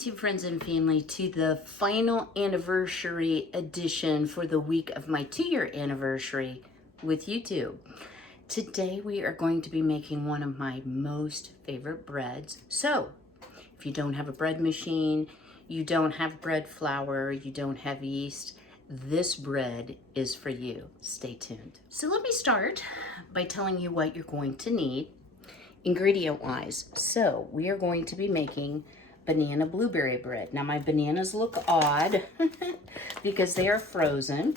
YouTube friends and family, to the final anniversary edition for the week of my 2-year anniversary with YouTube. Today we are going to be making one of my most favorite breads. So if you don't have a bread machine, you don't have bread flour, you don't have yeast, this bread is for you. Stay tuned. So let me start by telling you what you're going to need ingredient wise. So we are going to be making banana blueberry bread. Now my bananas look odd because they are frozen.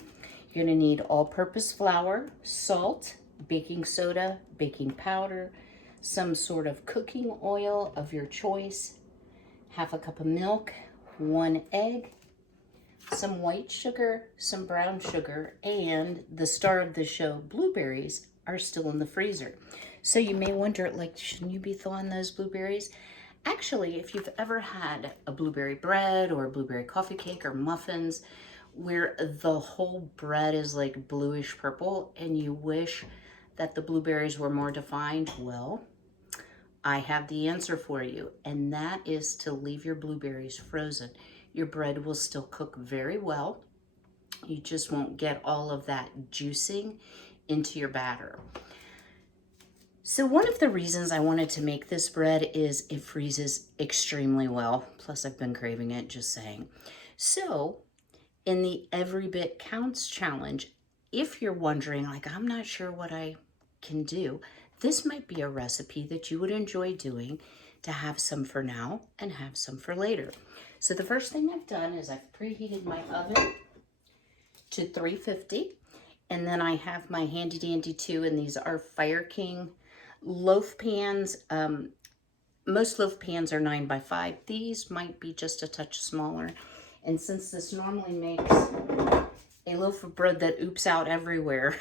You're gonna need all-purpose flour, salt, baking soda, baking powder, some sort of cooking oil of your choice, half a cup of milk, 1 egg, some white sugar, some brown sugar, and the star of the show, blueberries, are still in the freezer. So you may wonder, like, shouldn't you be thawing those blueberries? Actually, if you've ever had a blueberry bread or a blueberry coffee cake or muffins where the whole bread is like bluish purple and you wish that the blueberries were more defined, well, I have the answer for you, and that is to leave your blueberries frozen. Your bread will still cook very well. You just won't get all of that juicing into your batter. So one of the reasons I wanted to make this bread is it freezes extremely well. Plus I've been craving it, just saying. So in the Every Bit Counts challenge, if you're wondering, like, I'm not sure what I can do, this might be a recipe that you would enjoy doing to have some for now and have some for later. So the first thing I've done is I've preheated my oven to 350, and then I have my handy dandy 2, and these are Fire King loaf pans. Most loaf pans are 9x5. These might be just a touch smaller. And since this normally makes a loaf of bread that oops out everywhere,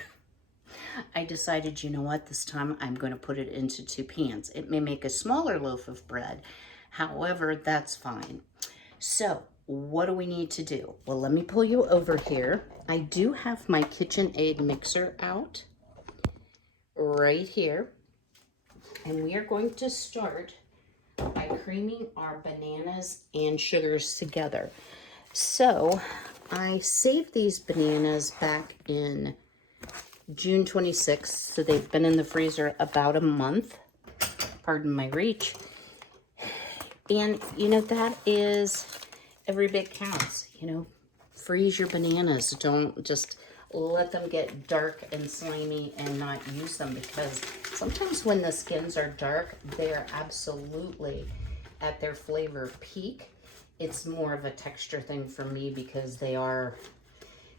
I decided, you know what, this time I'm going to put it into 2 pans. It may make a smaller loaf of bread. However, that's fine. So what do we need to do? Well, let me pull you over here. I do have my KitchenAid mixer out right here. And we are going to start by creaming our bananas and sugars together. So I saved these bananas back in June 26th, so they've been in the freezer about a month. Pardon my reach. And you know, that is every bit counts. You know, freeze your bananas. Don't just let them get dark and slimy and not use them, because sometimes when the skins are dark, they're absolutely at their flavor peak. It's more of a texture thing for me because they are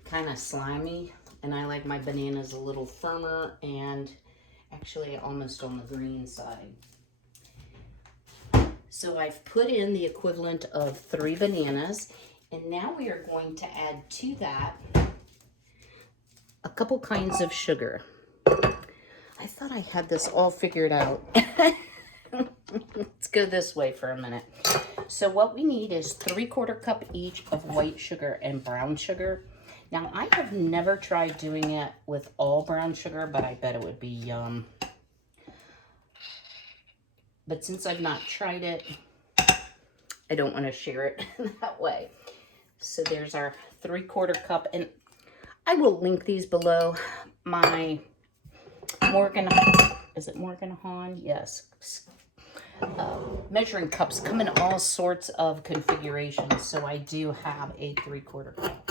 kind of slimy, and I like my bananas a little firmer and actually almost on the green side. So I've put in the equivalent of 3 bananas, and now we are going to add to that a couple kinds of sugar. I thought I had this all figured out. Let's go this way for a minute. So what we need is 3/4 cup each of white sugar and brown sugar. Now, I have never tried doing it with all brown sugar, but I bet it would be yum. But since I've not tried it, I don't want to share it that way. So there's our 3/4 cup, and I will link these below. My Morgan, is it Morgan Hahn? Yes. Measuring cups come in all sorts of configurations, so I do have a 3/4 cup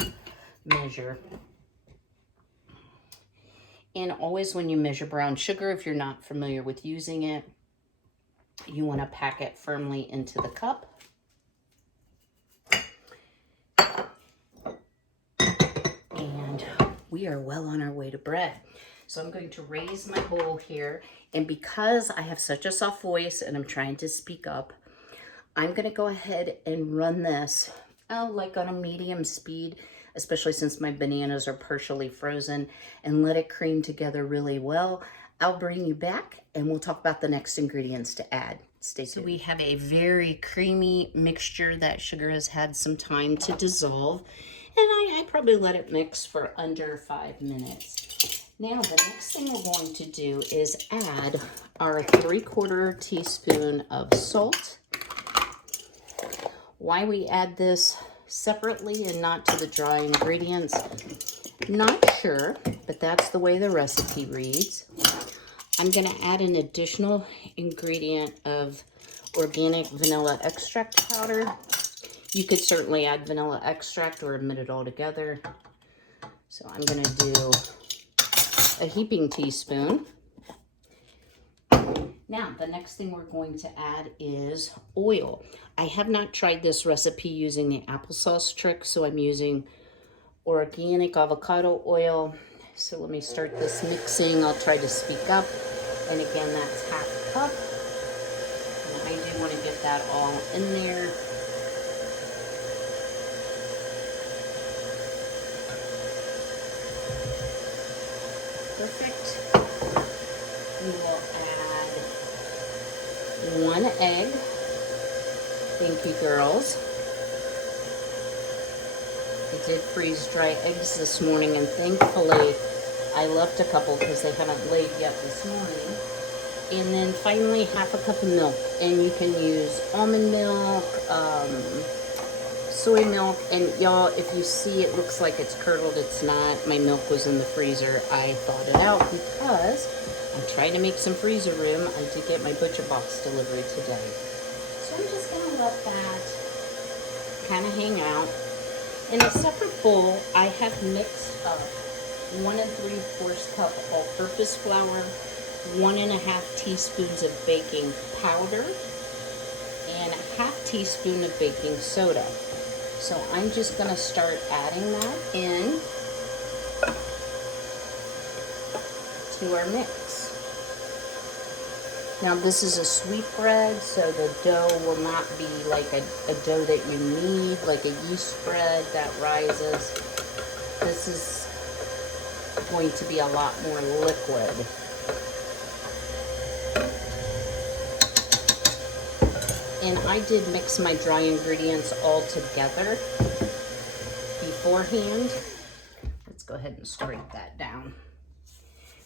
measure. And always when you measure brown sugar, if you're not familiar with using it, you want to pack it firmly into the cup. And we are well on our way to bread. So I'm going to raise my bowl here, and because I have such a soft voice and I'm trying to speak up, I'm going to go ahead and run this, like on a medium speed, especially since my bananas are partially frozen, and let it cream together really well. I'll bring you back and we'll talk about the next ingredients to add. Stay tuned. So we have a very creamy mixture that sugar has had some time to dissolve, and I probably let it mix for under 5 minutes. Now the next thing we're going to do is add our 3/4 teaspoon of salt, Why we add this separately and not to the dry ingredients, not sure, but that's the way the recipe reads. I'm going to add an additional ingredient of organic vanilla extract powder. You could certainly add vanilla extract or omit it all together. So I'm going to do a heaping teaspoon. Now, the next thing we're going to add is oil. I have not tried this recipe using the applesauce trick, so I'm using organic avocado oil. So let me start this mixing. I'll try to speak up. And again, that's half a cup. And I do want to get that all in there. Perfect. We will add 1 egg. Thank you, girls. I did freeze dry eggs this morning, and thankfully I left a couple because they haven't laid yet this morning. And then finally, half a cup of milk. And you can use almond milk, soy milk. And y'all, if you see it looks like it's curdled, it's not. My milk was in the freezer. I thawed it out because I'm trying to make some freezer room. I did get my butcher box delivery today. So I'm just going to let that kind of hang out. In a separate bowl, I have mixed up 1 3/4 cup all-purpose flour, 1 1/2 teaspoons of baking powder, and a 1/2 teaspoon of baking soda. So I'm just going to start adding that in to our mix. Now this is a sweet bread, so the dough will not be like a dough that you need, like a yeast bread that rises. This is going to be a lot more liquid. And I did mix my dry ingredients all together beforehand. Let's go ahead and straight that down.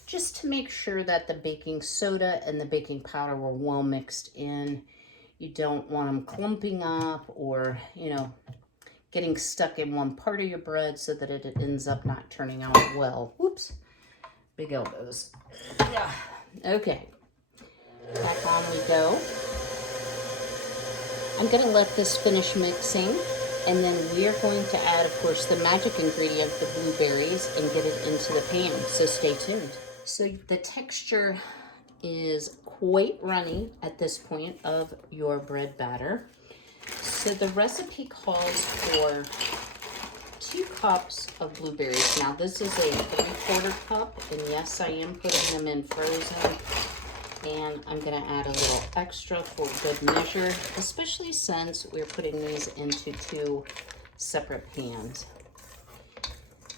Just to make sure that the baking soda and the baking powder were well mixed in. You don't want them clumping up or, you know, getting stuck in one part of your bread so that it ends up not turning out well. Whoops, big elbows. Yeah. Okay, back on we go. I'm gonna let this finish mixing, and then we are going to add, of course, the magic ingredient, the blueberries, and get it into the pan, so stay tuned. So the texture is quite runny at this point of your bread batter. So the recipe calls for 2 cups of blueberries. Now this is a 3/4 cup, and yes, I am putting them in frozen. And I'm gonna add a little extra for good measure, especially since we're putting these into 2 separate pans.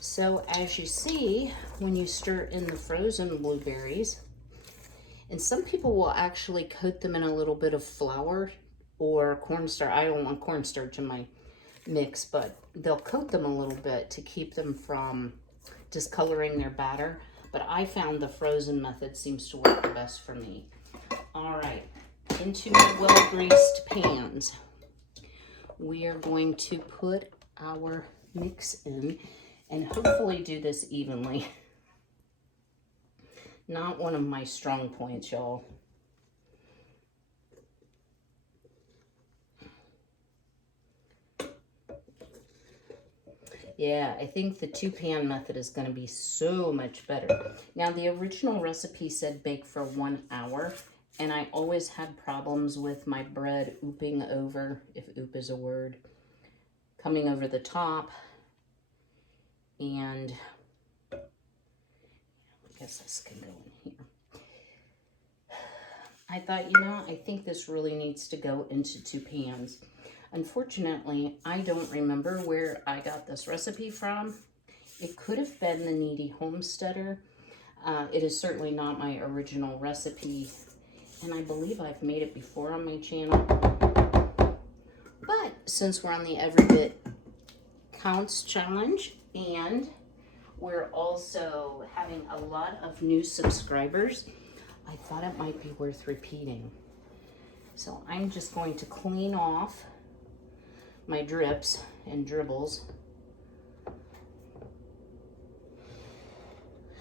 So as you see, when you stir in the frozen blueberries, and some people will actually coat them in a little bit of flour or cornstarch. I don't want cornstarch in my mix, but they'll coat them a little bit to keep them from discoloring their batter. But I found the frozen method seems to work the best for me. All right, into my well-greased pans, we are going to put our mix in and hopefully do this evenly. Not one of my strong points, y'all. Yeah, I think the 2-pan method is going to be so much better. Now, the original recipe said bake for 1 hour, and I always had problems with my bread ooping over, if oop is a word, coming over the top. And I guess this can go in here. I thought, you know, I think this really needs to go into 2 pans. Unfortunately, I don't remember where I got this recipe from. It could have been the Needy Homesteader. It is certainly not my original recipe, and I believe I've made it before on my channel. But since we're on the Every Bit Counts challenge, and we're also having a lot of new subscribers, I thought it might be worth repeating. So I'm just going to clean off my drips and dribbles.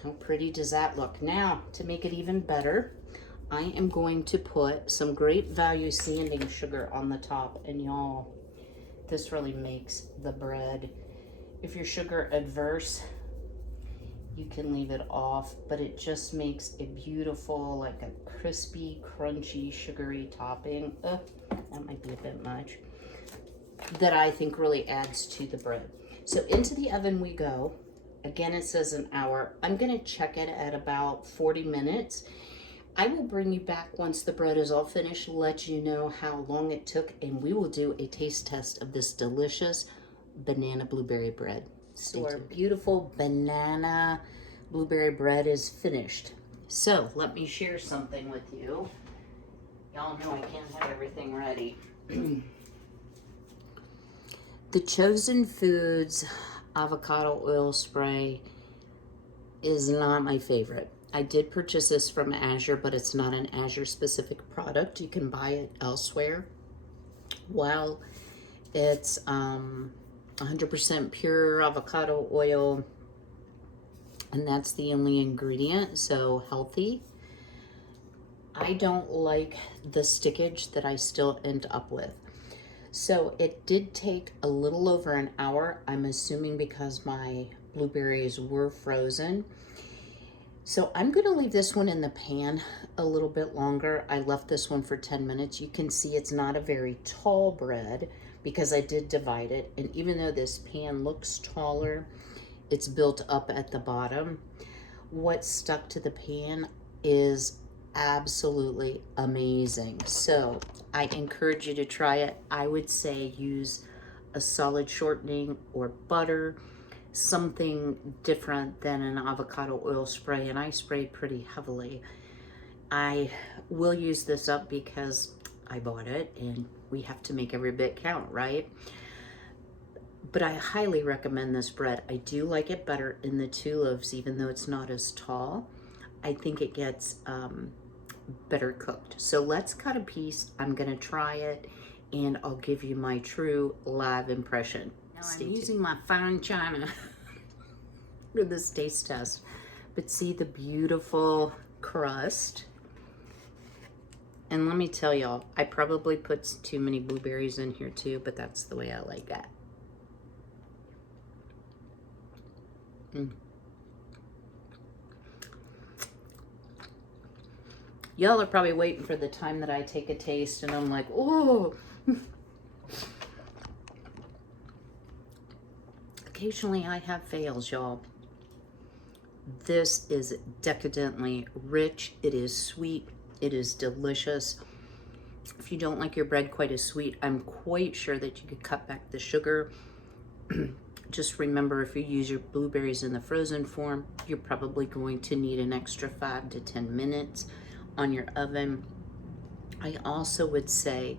How pretty does that look? Now, to make it even better, I am going to put some Great Value sanding sugar on the top. And y'all, this really makes the bread. If you're sugar adverse, you can leave it off, but it just makes a beautiful, like a crispy, crunchy, sugary topping. That might be a bit much. That I think really adds to the bread. So into the oven we go. Again, it says an hour. I'm gonna check it at about 40 minutes. I will bring you back once the bread is all finished, let you know how long it took, and we will do a taste test of this delicious banana blueberry bread. So our beautiful banana blueberry bread is finished. So let me share something with you. Y'all know I can't have everything ready. The Chosen Foods avocado oil spray is not my favorite. I did purchase this from Azure, but it's not an Azure specific product. You can buy it elsewhere. While it's 100% pure avocado oil, and that's the only ingredient, so healthy. I don't like the stickage that I still end up with. So it did take a little over an hour, I'm assuming because my blueberries were frozen. So I'm gonna leave this one in the pan a little bit longer. I left this one for 10 minutes. You can see it's not a very tall bread because I did divide it. And even though this pan looks taller, it's built up at the bottom. What stuck to the pan is absolutely amazing. So I encourage you to try it. I would say use a solid shortening or butter, something different than an avocado oil spray, and I spray pretty heavily. I will use this up because I bought it and we have to make every bit count, right? But I highly recommend this bread. I do like it better in the 2 loaves, even though it's not as tall. I think it gets better cooked. So let's cut a piece. I'm gonna try it and I'll give you my true live impression. Now I'm using my fine china for this taste test, but see the beautiful crust. And let me tell y'all, I probably put too many blueberries in here too, but that's the way I like it. Y'all are probably waiting for the time that I take a taste and I'm like, oh. Occasionally I have fails, y'all. This is decadently rich. It is sweet. It is delicious. If you don't like your bread quite as sweet, I'm quite sure that you could cut back the sugar. Just remember, if you use your blueberries in the frozen form, you're probably going to need an extra 5 to 10 minutes on your oven. I also would say,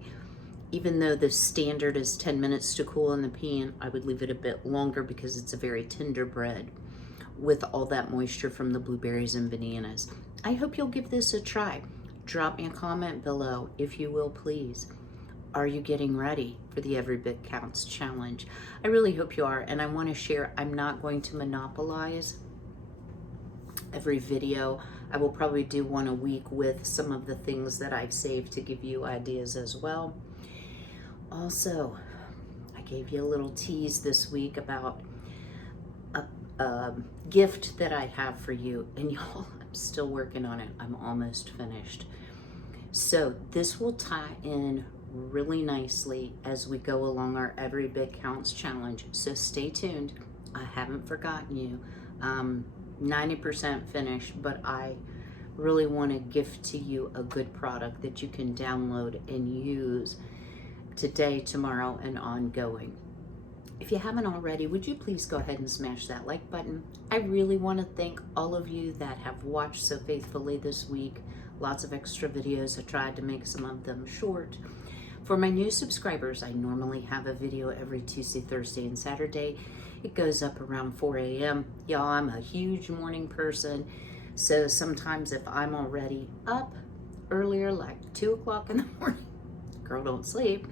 even though the standard is 10 minutes to cool in the pan, I would leave it a bit longer because it's a very tender bread with all that moisture from the blueberries and bananas. I hope you'll give this a try. Drop me a comment below if you will, please. Are you getting ready for the Every Bit Counts challenge? I really hope you are, and I want to share, I'm not going to monopolize every video. I will probably do one a week with some of the things that I've saved to give you ideas as well. Also, I gave you a little tease this week about a gift that I have for you, and y'all, I'm still working on it. I'm almost finished. So this will tie in really nicely as we go along our Every Bit Counts challenge. So stay tuned. I haven't forgotten you. 90% finished, but I really want to gift to you a good product that you can download and use today, tomorrow, and ongoing. If you haven't already, would you please go ahead and smash that like button? I really want to thank all of you that have watched so faithfully this week. Lots of extra videos. I tried to make some of them short. For my new subscribers, I normally have a video every Tuesday, Thursday, and Saturday. It goes up around 4 a.m. Y'all, I'm a huge morning person, so sometimes if I'm already up earlier, like 2 o'clock in the morning, girl don't sleep,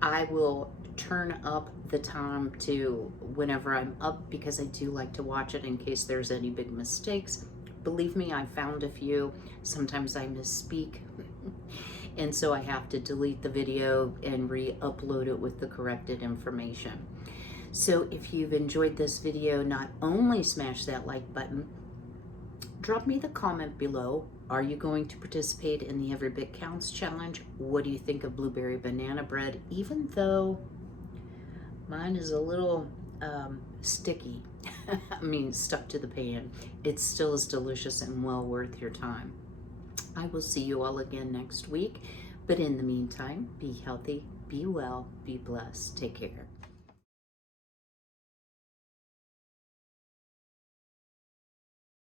I will turn up the time to whenever I'm up, because I do like to watch it in case there's any big mistakes. Believe me, I found a few. Sometimes I misspeak. And so I have to delete the video and re-upload it with the corrected information. So if you've enjoyed this video, not only smash that like button, drop me the comment below. Are you going to participate in the Every Bit Counts challenge? What do you think of blueberry banana bread? Even though mine is a little sticky, I mean stuck to the pan, it still is delicious and well worth your time. I will see you all again next week. But in the meantime, be healthy, be well, be blessed. Take care.